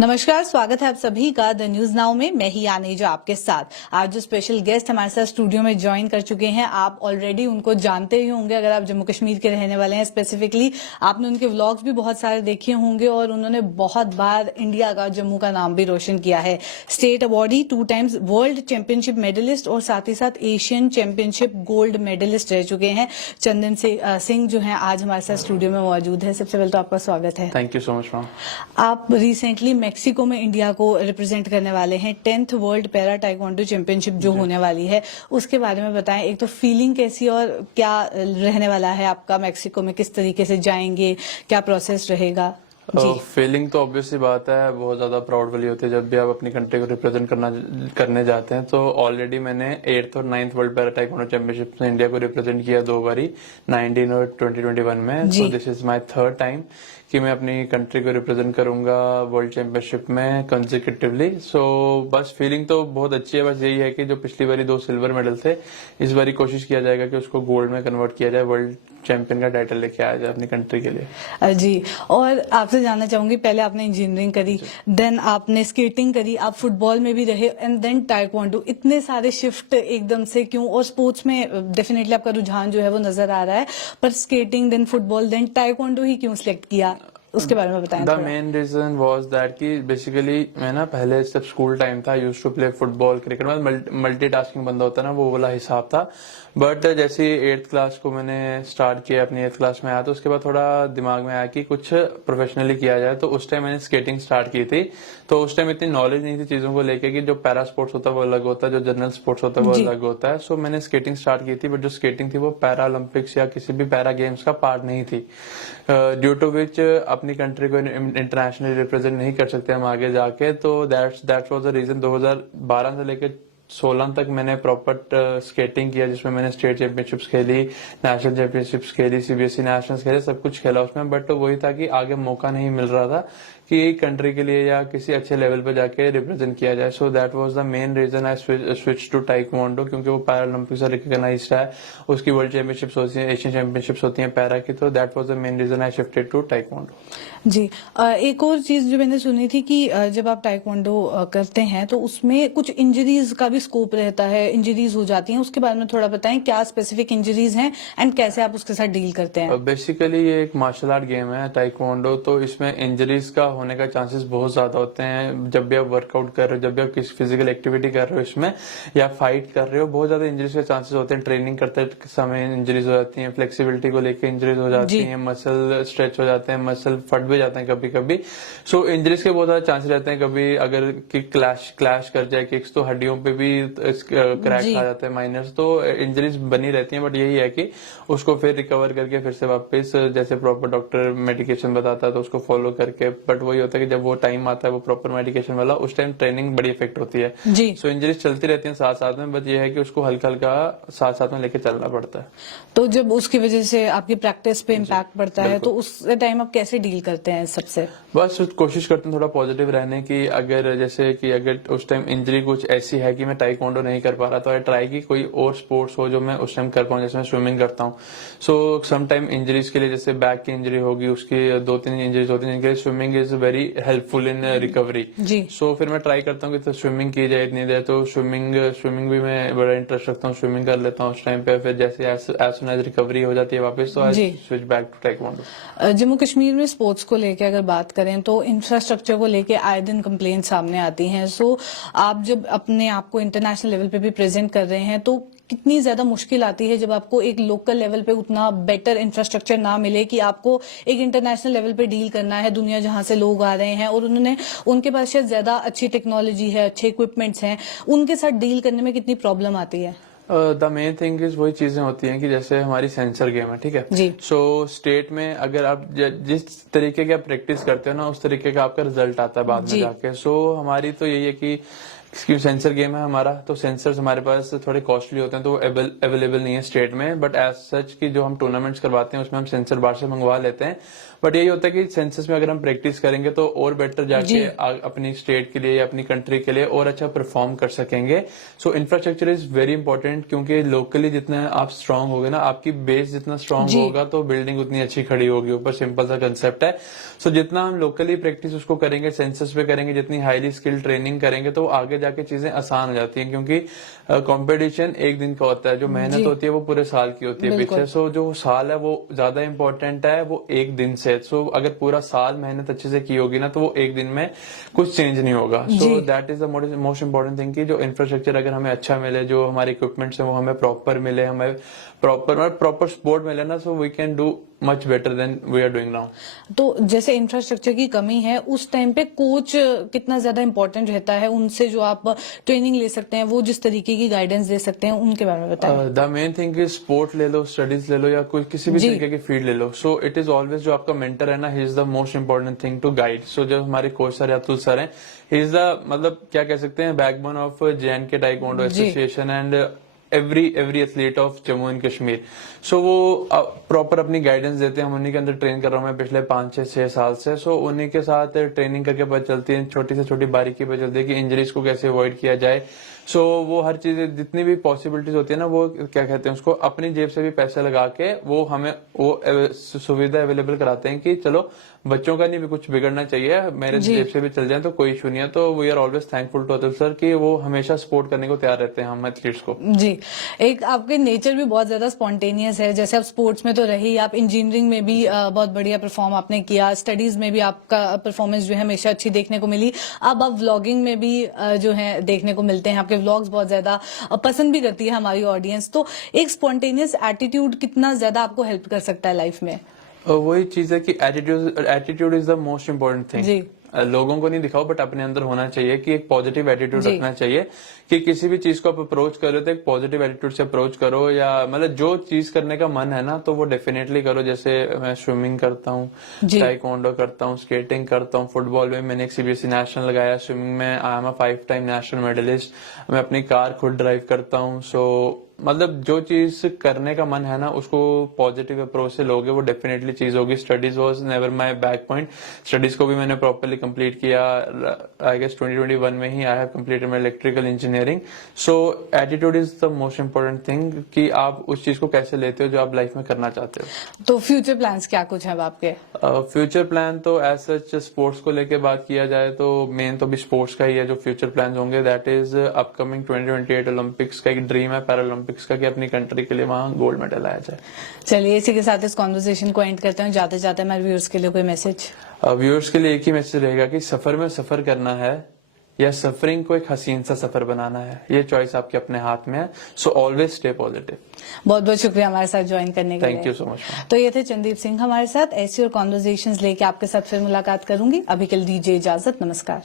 नमस्कार, स्वागत है आप सभी का द न्यूज नाउ में। मैं ही आनेजा आपके साथ। आज जो स्पेशल गेस्ट हमारे साथ स्टूडियो में ज्वाइन कर चुके हैं, आप ऑलरेडी उनको जानते ही होंगे। अगर आप जम्मू कश्मीर के रहने वाले हैं, स्पेसिफिकली आपने उनके व्लॉग्स भी बहुत सारे देखे होंगे और उन्होंने बहुत बार इंडिया का, जम्मू का नाम भी रोशन किया है। State awardee, 2 times world championship medalist और साथ ही साथ एशियन चैंपियनशिप गोल्ड मेडलिस्ट रह चुके हैं। चंदन सिंह जो है आज हमारे साथ स्टूडियो में मौजूद है। सबसे पहले तो आपका स्वागत है। Thank you so much ma'am. आप रिसेंटली मेक्सिको में इंडिया को रिप्रेजेंट करने वाले हैं। 10th world para taekwondo championship जो होने वाली है, उसके बारे में बताएं। एक तो फीलिंग कैसी और क्या रहने वाला है आपका? मेक्सिको में किस तरीके से जाएंगे, क्या प्रोसेस रहेगा? फीलिंग तो ऑब्वियसली बात है, बहुत ज्यादा प्राउड वाली होती है जब भी आप अपनी कंट्री को रिप्रेजेंट करने जाते हैं। तो ऑलरेडी मैंने 8th और 9th world para taekwondo championship में इंडिया को रिप्रेजेंट किया 2 बारी, 19 और 2021 में। तो this is my 3rd time कि मैं अपनी कंट्री को रिप्रेजेंट करूंगा वर्ल्ड चैंपियनशिप में कंसेक्यूटिवली। सो बस फीलिंग तो बहुत अच्छी है। बस यही है कि जो पिछली बारी 2 सिल्वर मेडल थे, इस बारी कोशिश किया जाएगा कि उसको गोल्ड में कन्वर्ट किया जाए, वर्ल्ड चैंपियन का टाइटल लेके आया जाए अपनी कंट्री के लिए। जी, और आपसे जानना चाहूंगी, पहले आपने इंजीनियरिंग करी, देन आपने स्केटिंग करी, आप फुटबॉल में भी रहे, एंड देन टाइक्वांडो। इतने सारे शिफ्ट एकदम से क्यों? और स्पोर्ट्स में डेफिनेटली आपका रुझान जो है वो नजर आ रहा है, पर skating, then football, then taekwondo ही क्यों सिलेक्ट किया? उसके बारे में बताएं। The main reason was that कि बेसिकली मैं ना पहले जब स्कूल टाइम था, use to play football, cricket में मल्टीटास्किंग बंदा होता है ना, वो वाला हिसाब था। बट जैसे 8th क्लास को मैंने स्टार्ट किया, अपनी 8th क्लास में आया, तो उसके बाद थोड़ा दिमाग में आया कि कुछ प्रोफेशनली किया जाए। तो उस टाइम मैंने स्केटिंग स्टार्ट की थी। तो उस टाइम इतनी नॉलेज नहीं थी चीजों को लेके कि जो पैरा स्पोर्ट्स होता है वो अलग होता है, जो जनरल स्पोर्ट्स होता है वो अलग होता है। सो मैंने स्केटिंग स्टार्ट की थी, बट जो स्केटिंग थी वो पैरा ओलंपिक्स या किसी भी पैरा गेम्स का पार्ट नहीं थी, ड्यू टू विच अपनी कंट्री को इंटरनेशनली रिप्रेजेंट नहीं कर सकते हम आगे जाके। तो दैट वाज द रीजन। 2012 से लेकर 16 तक मैंने प्रॉपर स्केटिंग किया, जिसमें मैंने स्टेट चैंपियनशिप्स खेली, नेशनल चैंपियनशिप्स खेली, सीबीएसई नेशनल्स खेले, सब कुछ खेला उसमें। बट तो वही था कि आगे मौका नहीं मिल रहा था कि कंट्री के लिए या किसी अच्छे लेवल पे जाके रिप्रेजेंट किया जाए। So that was the main reason I switch to taekwondo, क्योंकि वो पैरा ओलंपिक से रिकॉग्नाइज्ड है, उसकी वर्ल्ड चैंपियनशिप्स होती है, एशियन चैंपियनशिप्स होती हैं पैरा की। तो that was the main reason I shifted to taekwondo. जी, एक और चीज जो मैंने सुनी थी कि जब आप टाइक्वांडो करते हैं तो उसमें कुछ इंजरीज का भी स्कोप रहता है, इंजरीज हो जाती हैं। उसके बारे में थोड़ा बताएं, क्या स्पेसिफिक इंजरीज हैं एंड कैसे आप उसके साथ डील करते हैं? बेसिकली ये एक मार्शल आर्ट गेम है टाइक्वांडो, तो इसमें इंजरीज का होने का चांसेस बहुत ज्यादा होते हैं। जब भी आप वर्कआउट कर रहे हो, जब भी आप किसी फिजिकल एक्टिविटी कर रहे हो इसमें, या फाइट कर रहे हो, बहुत ज्यादा इंजरीज के चांसेस होते हैं। ट्रेनिंग करते समय इंजरीज हो जाती हैं, फ्लेक्सिबिलिटी को लेकर इंजरीज हो जाती हैं, मसल स्ट्रेच हो जाते हैं, मसल फट भी जाते हैं कभी कभी। सो इंजरीज के बहुत ज्यादा चांसेस रहते हैं। कभी अगर किक क्लैश कर जाए किक्स, तो हड्डियों पे भी क्रैक्स आ जाते हैं माइनर्स। तो इंजरीज बनी रहती हैं, बट यही है कि उसको फिर रिकवर करके फिर से वापस जैसे प्रॉपर डॉक्टर मेडिकेशन बताता है तो उसको फॉलो करके। बट वही होता है कि जब वो टाइम आता है वो प्रॉपर मेडिकेशन वाला, उस टाइम ट्रेनिंग बड़ी इफेक्ट होती है। जी, सो इंजरीज चलती रहती हैं साथ साथ में, बट ये है कि उसको हल्का हल्का साथ साथ में लेके चलना पड़ता है। तो जब उसकी वजह से आपकी प्रैक्टिस पे इम्पैक्ट पड़ता है, तो उस टाइम आप कैसे डील करते हैं सबसे? बस कोशिश करते हैं थोड़ा पॉजिटिव रहने की। अगर जैसे कि अगर उस टाइम इंजरी कुछ ऐसी है कि मैं टाइक्वांडो नहीं कर पा रहा, तो आई ट्राई की कोई और स्पोर्ट्स हो जो मैं उस टाइम कर पाऊँ। जैसे मैं स्विमिंग करता हूँ, सो सम टाइम इंजरीज के लिए, जैसे बैक की इंजरी होगी, उसकी 2-3 इंजरीज होती है जिनके लिए swimming is very helpful in recovery. So फिर मैं ट्राई करता हूँ कि तो स्विमिंग की जाए इतनी देर। तो स्विमिंग भी मैं बड़ा इंटरेस्ट रखता हूँ, स्विमिंग कर लेता हूँ उस टाइम पे। फिर जैसे एज सुन एज रिकवरी हो जाती है वापस, तो I switch back to taekwondo. Jammu Kashmir में स्पोर्ट्स को लेके अगर बात करें तो इंफ्रास्ट्रक्चर को लेके आए दिन कंप्लेंट सामने आती हैं। सो आप जब अपने आप को इंटरनेशनल लेवल पे भी प्रेजेंट कर रहे हैं, तो कितनी ज्यादा मुश्किल आती है जब आपको एक लोकल लेवल पे उतना बेटर इंफ्रास्ट्रक्चर ना मिले कि आपको एक इंटरनेशनल लेवल पे डील करना है? दुनिया जहां से लोग आ रहे हैं और उनके पास शायद ज्यादा अच्छी टेक्नोलॉजी है, अच्छे इक्विपमेंट्स हैं, उनके साथ डील करने में कितनी प्रॉब्लम आती है? द मेन थिंग इज वही चीजें होती हैं कि जैसे हमारी सेंसर गेम है, ठीक है जी। सो स्टेट में अगर आप जिस तरीके की आप प्रैक्टिस करते हो ना, उस तरीके का आपका रिजल्ट आता है बाद में जाके। सो हमारी तो यही है कि क्योंकि सेंसर गेम है हमारा, तो सेंसर्स हमारे पास थोड़े कॉस्टली होते हैं, तो वो अवेलेबल नहीं है स्टेट में। बट एज सच की जो हम टूर्नामेंट्स करवाते हैं उसमें हम सेंसर बाहर से मंगवा लेते हैं। बट यही होता है कि सेंसस में अगर हम प्रैक्टिस करेंगे तो और बेटर जाके अपनी स्टेट के लिए या अपनी कंट्री के लिए और अच्छा परफॉर्म कर सकेंगे। सो इंफ्रास्ट्रक्चर इज वेरी इंपॉर्टेंट, क्योंकि लोकली जितना आप स्ट्रांग होगे ना, आपकी बेस जितना स्ट्रांग होगा तो बिल्डिंग उतनी अच्छी खड़ी होगी ऊपर। सिंपल सा कंसेप्ट है। सो जितना हम लोकली प्रैक्टिस उसको करेंगे, सेंसस पे करेंगे, जितनी हाईली स्किल्ड ट्रेनिंग करेंगे तो आगे जाके चीजें आसान हो जाती हैं, क्योंकि कंपटीशन एक दिन का होता है, जो मेहनत होती है वो पूरे साल की होती है पीछे। सो जो साल है वो ज्यादा इंपॉर्टेंट है, वो एक दिन से। सो अगर पूरा साल मेहनत अच्छे से की होगी ना तो वो एक दिन में कुछ चेंज नहीं होगा। So that is the most important thing कि जो इंफ्रास्ट्रक्चर अगर हमें अच्छा मिले, जो हमारे इक्विपमेंट्स है वो हमें प्रॉपर मिले, हमें प्रॉपर सपोर्ट मिले ना, so we can do much better than we are doing now. तो जैसे इंफ्रास्ट्रक्चर की कमी है, उस टाइम पे कोच कितना ज्यादा इंपॉर्टेंट रहता है, उनसे जो आप ट्रेनिंग ले सकते हैं, वो जिस तरीके की गाइडेंस दे सकते हैं, उनके बारे में बताएं। The main thing is sport ले लो, स्टडीज ले लो, या कोई किसी भी तरीके की फील्ड ले लो। सो इट इज ऑलवेज जो आपका मेंटर है ना, he is the most important thing to guide. So जो हमारे कोच सर अतुल सर हैं, ही इज द मतलब क्या कह सकते हैं, backbone of JNK taekwondo association and every athlete of Jammu and Kashmir. So वो प्रॉपर अपनी गाइडेंस देते हैं। हम उन्हीं के अंदर ट्रेन कर रहा हूँ मैं पिछले 5-6 साल से। सो उन्हीं के साथ ट्रेनिंग करके पता चलती है, छोटी से छोटी बारीकी पता चलती है कि इंजरीज को कैसे अवॉइड किया जाए। सो वो हर चीज जितनी भी पॉसिबिलिटीज होती है ना, वो क्या कहते हैं उसको, अपनी जेब से भी पैसे लगा के वो हमें वो सुविधा अवेलेबल कराते हैं कि चलो बच्चों का नहीं भी कुछ बिगड़ना चाहिए, मेरे जेब से भी चल जाए तो कोई इशू नहीं है। तो we are always thankful to Atul sir कि वो हमेशा सपोर्ट करने को तैयार रहते हैं हम एथलीट्स को। जी, एक आपके नेचर भी बहुत ज्यादा स्पॉन्टेनियस है। जैसे आप स्पोर्ट्स में तो रही, आप इंजीनियरिंग में भी बहुत बढ़िया परफॉर्म आपने किया, स्टडीज में भी आपका परफॉर्मेंस जो है हमेशा अच्छी देखने को मिली। अब आप व्लॉगिंग में भी जो है देखने को मिलते हैं, आपके व्लॉग्स बहुत ज्यादा पसंद भी करती है हमारी ऑडियंस। तो एक स्पॉन्टेनियस एटीट्यूड कितना ज्यादा आपको हेल्प कर सकता है लाइफ में? वही चीज है कि attitude is the most important thing. जी, लोगों को नहीं दिखाओ बट अपने अंदर होना चाहिए कि एक पॉजिटिव एटीट्यूड रखना चाहिए कि किसी भी चीज को आप अप्रोच करो तो एक पॉजिटिव एटीट्यूड से अप्रोच करो, या मतलब जो चीज करने का मन है ना तो वो डेफिनेटली करो। जैसे मैं स्विमिंग करता हूँ, ताइक्वांडो करता हूँ, स्केटिंग करता हूँ, फुटबॉल में मैंने एक CBSE नेशनल लगाया, स्विमिंग में I am a 5 time national medalist, मैं अपनी कार खुद ड्राइव करता हूँ। सो मतलब जो चीज करने का मन है ना उसको पॉजिटिव अप्रोच से लोगे वो डेफिनेटली चीज होगी। Studies was never my back point, studies को भी मैंने प्रॉपरली कंप्लीट किया। आई गेस 2021 में ही I have completed my electrical engineering. So attitude is the most important thing कि आप उस चीज को कैसे लेते हो जो आप लाइफ में करना चाहते हो। तो फ्यूचर प्लान्स क्या कुछ है आपके? फ्यूचर प्लान तो एज सच स्पोर्ट्स को लेके बात किया जाए तो मेन तो भी स्पोर्ट्स का ही है जो फ्यूचर प्लान होंगे। दैट इज अपकमिंग 2028 ओलंपिक्स का एक ड्रीम है, पैरालंपिक्स का, कि अपनी कंट्री के लिए वहां गोल्ड मेडल आया जाए। चलिए, इसी के साथ इस कॉन्वर्सेशन को एंड करते हैं। जाते जाते हमारे व्यूअर्स के लिए कोई मैसेज? व्यूअर्स के लिए एक ही मैसेज रहेगा कि सफर में सफर करना है या सफरिंग को एक हसीन सा सफर बनाना है, ये चॉइस आपके अपने हाथ में है। So always stay positive. बहुत बहुत शुक्रिया हमारे साथ ज्वाइन करने के लिए। Thank you so much. तो ये थे चंदीप सिंह हमारे साथ। ऐसी और कॉन्वर्सेशंस लेके आपके साथ फिर मुलाकात करूंगी। अभी के लिए दीजिए इजाजत। नमस्कार।